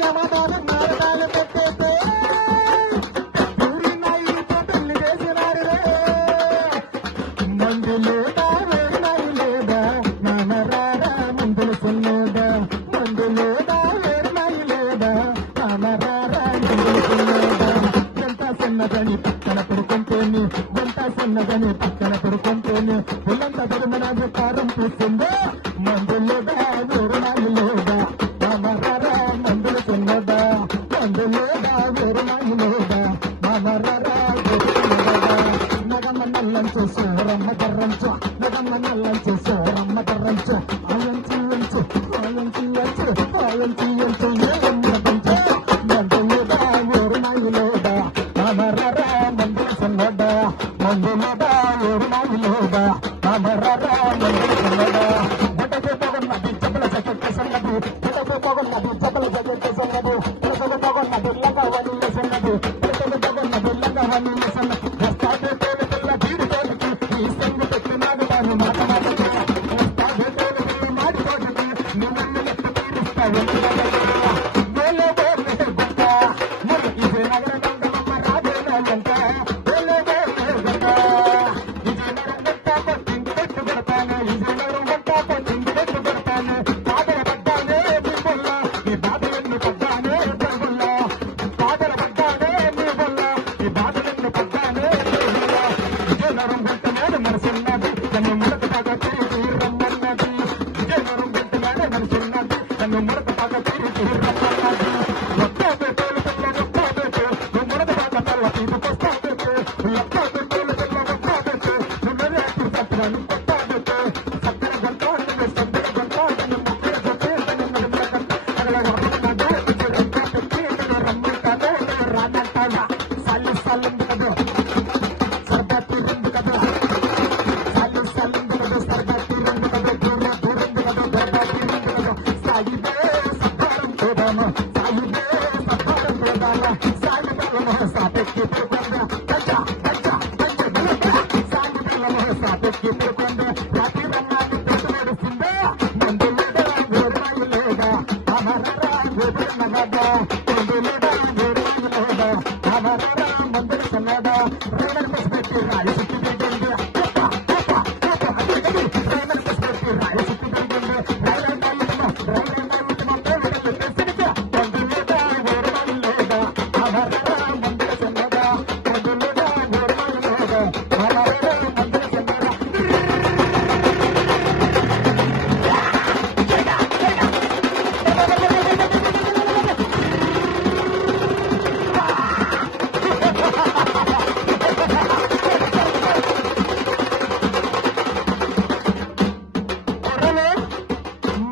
యమదాలు మారదాలు పెట్టేస్తే పూరినాయితో పెళ్లి చేసినారు మందు లేదా వేడినాయి లేదా నానరారా మందులు కొల్లేదా మందు లేదా వేడినాయి లేదా నానరారా మందులు కొల్లేదా గంట సన్నదని పక్కన పడుకుంటేనే గంట సన్నదని పక్కన పడుకుంటేనే పుల్లంత దుర్మనాడు కారం పూస్తుందో మందు లేదా వేడినాయి లేదా నానరారా మందులు కొల్లేదా మందు లేదా వేడినాయి లేదా నానరారా నగమ్మ నల్లంచు సోరమ్మ కర్రంచు నగమ్మ నల్లంచు సోరమ్మ కర్రంచు ఆయంచు అంచు ఆయంచు అంచు ఆయంచు అంచు ఏమంచు మందులేదా ఊరునాయిలేదా నామరరా మందుల సన్నదా మందులేదా ఊరునాయిలేదా నామరరా మందుల సన్నదా బట్టకు పోగొన్నది చెప్పుల జగత్తు సన్నది బట్టకు పోగొన్నది చెప్పుల జగత్తు సన్నది బట్టకు పోగొన్నది లంగా వనిల సన్నది బట్టకు పోగొన్నది లంగా వనిల సన్నది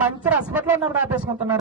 మంచి హాస్పిటల్లో ఉన్నప్పుడు ఆపేసుకుంటున్నారు.